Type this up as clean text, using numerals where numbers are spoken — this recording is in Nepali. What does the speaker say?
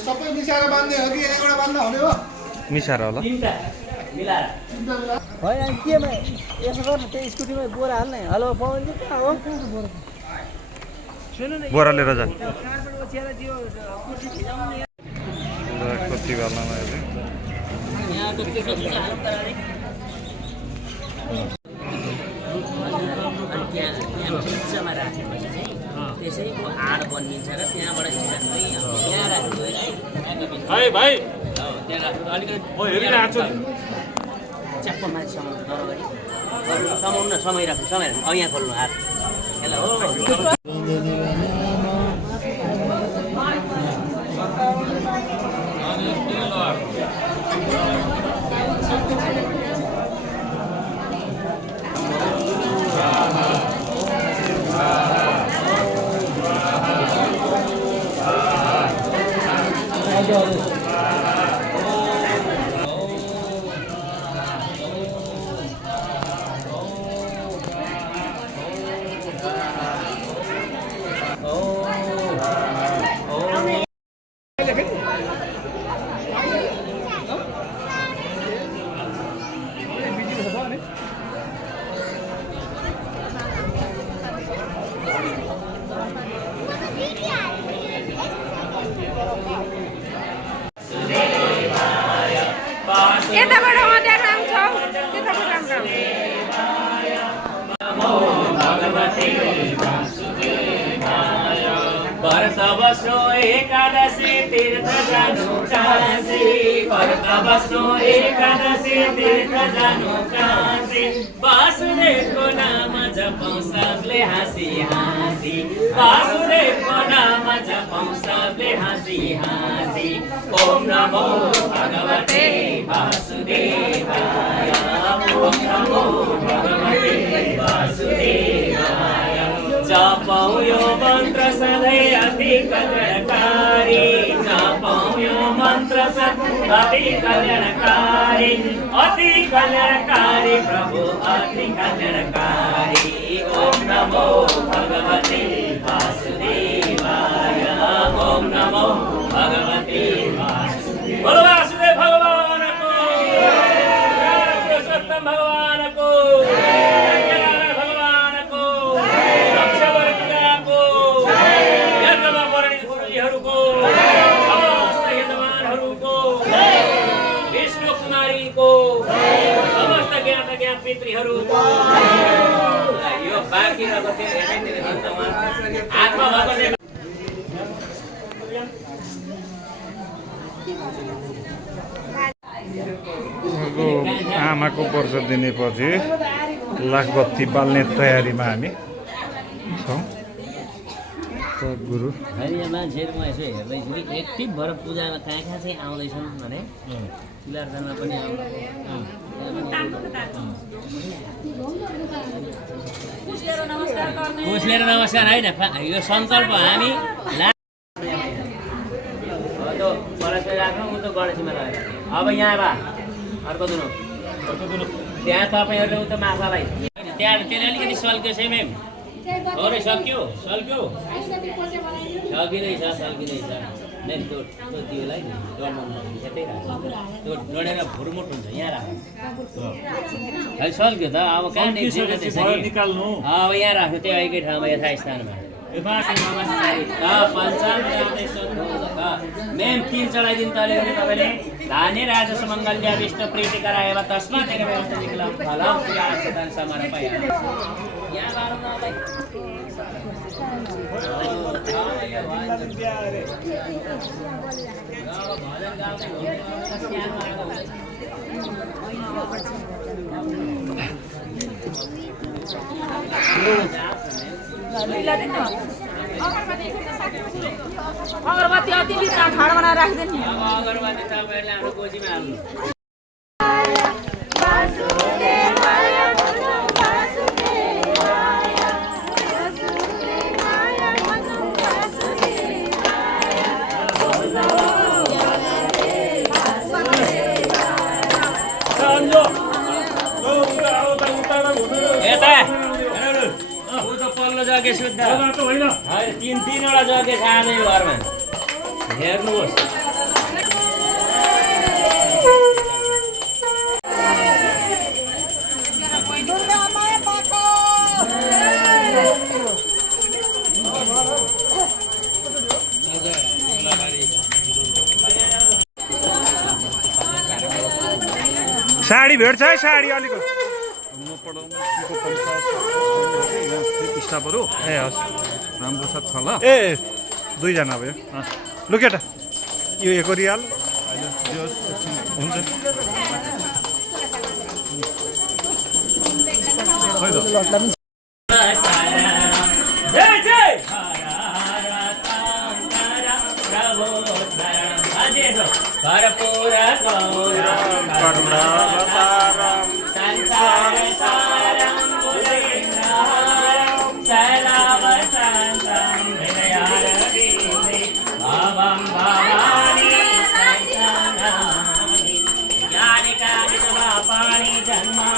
सबै मिसाएर बाँध्ने हो कि एउटा बाँध्दा हुने हो मिसाएर होला होइन केमा यसो गर्नु त्यो स्कुटीमा बोरा हाल्ने हेलो पवन चाहिँ कहाँ हो सुन्नु न बोरा लिएर जा कार्पेट ओछ्याएर त्यो कुर्सी भिजाउनु कति बेलामा यहाँ त त्यो सबै हालौँ त अरे अनि त्यहाँ फ्रिजमा राखेपछि चाहिँ त्यसैको आड बनिन्छ र त्यहाँबाट यहाँ राख्यो है भाइ त्यहाँ राख्नु अलिकति म हेरिरहेको छु च्याप्प माथि समाउनु तर गरी समाउनु न समय राख्नु समय राख्नु अब यहाँ खोल्नु हात हेलो हो यताबाट अँध्यार राम छ त्यताबाट राम भरत बस्नु एकादशी तीर्थ जानु काशी भरत बस्नु एकादशी तीर्थ जानु काशी वासुदेवको नाम जपौँ सबले हाँसी हाँसी वासुदेवको नाम जपौँ सबले हाँसी हाँसी ओम नमो भगवते वासुदेवाय ओम नमो भगवते वासुदेवाय जपौँ यो मन्त्र सधैँ अति कल्याणकारी जपौँ यो मन्त्र अति कल्याणकारी प्रभु अति कल्याणकारी ओम नमो भगवते वासुदेवाय ओम नमो भगवते वासुदेवाय बोलो वासुदेव भगवान को पुरुषोत्तम भगवान को यो बाँकी आमाको वर्ष दिनेपछि लाखबत्ती बाल्ने तयारीमा हामी छौँ गुरु मान्छेहरू म यसो हेर्दैछु कि एक्टिभ भएर पूजामा कहाँ कहाँ चाहिँ आउँदैछन् भने किलारदानमा पनि कुसलेर नमस्कार होइन यो सङ्कल्प हामी राख्नु उ त गणेशमा लगाएर अब यहाँ बा अर्को दुनो त्यहाँ तपाईँहरूले उता माछालाई त्यहाँ त्यसले अलिकति सल्क्यो छै म्याम अरे सक्यो सल्किँदैछ मेन त्यो दियोलाई यतै त्यो डढेर भुरमुट हुन्छ यहाँ राख्नु सल्क्यो त अब कहाँ निकाल्नु अब यहाँ राख्नु त्यो एकै ठाउँमा यथास्थानमा मेन 3 चढाइदिनु त अलिकति तपाईँले धाने राजस मङ्गल्या विष्णु प्रीति गराए तस्मा तेरो व्यवस्था निक्लाम फलम प्रियाक्षतन समर्पय यहाँ बाह्र अगरबत्ती अति ठाडो बनाएर राखिदिनु नि अगरबत्ती तपाईँहरूले हाम्रो गोजीमा हाल्नु तल्लो जग्गा शुद्ध होइन तीनवटा जग्गा छ आज यो घरमा हेर्नुहोस् साडी भेट्छ है साडी अलिकति स्टाफहरू ए हस् राम्रो छ ल ए दुईजना भयो लु केटा यो एक रियाल हुन्छ जय जय कर्पूर गौरम करुणावतारम संसार सारम बुद्धिहारम सलावसंतं हृदयारविन्दे भावं भावानि संसाराणि यानि कानि च पापानि जन्मा